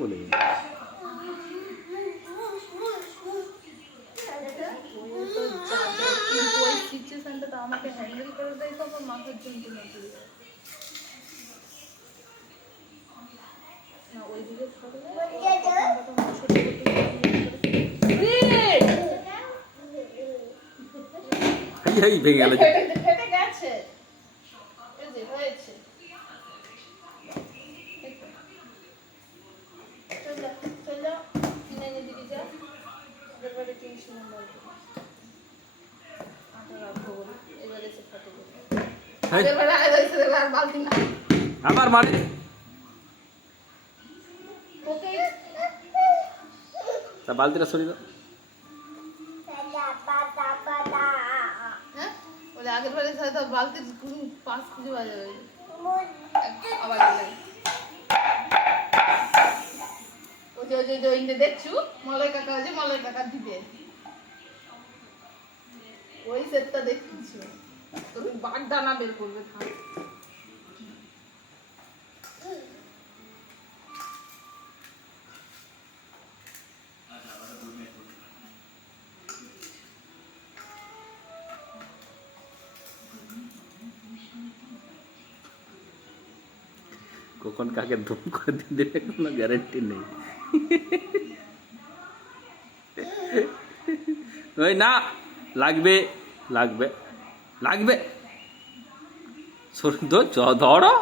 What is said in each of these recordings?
বলে ওই সিচুয়েশনটা তো আমাকে হ্যান্ডেল করে দেয় তখন মাথার যন্ত্রণা করে যায় না ওইদিকে থাকলে ভেঙে গেল ফেটে গেছে হয়েছে চলো কিনে দিবি যা এবারে টিউশন বলবো এবারে সে ফেটে গেল বালতি না আমার মানে তা বালতিটা সরিয়ে দাও হ্যাঁ বলে আগের বারে হয়তো বালতির 5 কেজি বাজে আবার ওই যে দেখছু মলয় কাকা দিবে ওই সেটটা দেখছো তোর বাঘ দানা বের করবে থাক কখন কাকে ধুম করে দিলে কোনো গ্যারান্টি নেই ওই না লাগবে লাগবে লাগবে ধরো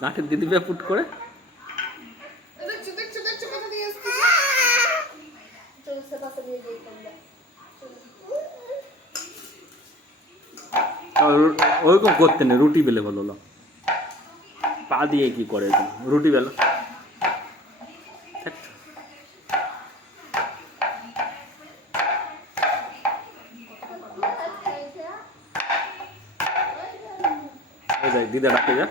গাঁটে দিয়ে দিবে পুট করে ওইরকম করতে নেই রুটি বেলে বলো পা দিয়ে কি করে রুটি বেলা দিদা ডাকে যা